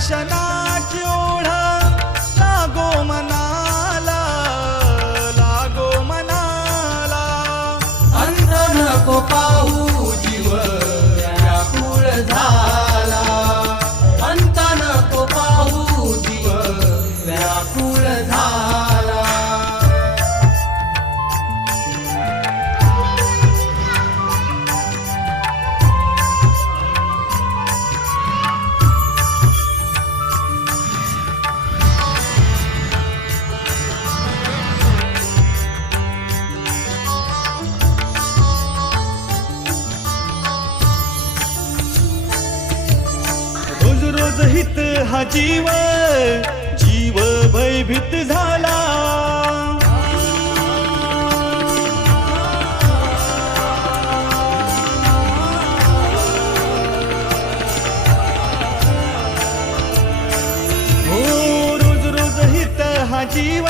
दर्शनाची ओढ लागो मनाला, लागो मनाला. अंत नको पाहू जीव व्याकुळ झाला, अंत नको पाहू जीव व्याकुळ झाला. रोज रोज हित हा जीव, जीव भयभीत झाला. हो रोज रोज हित हा जीव,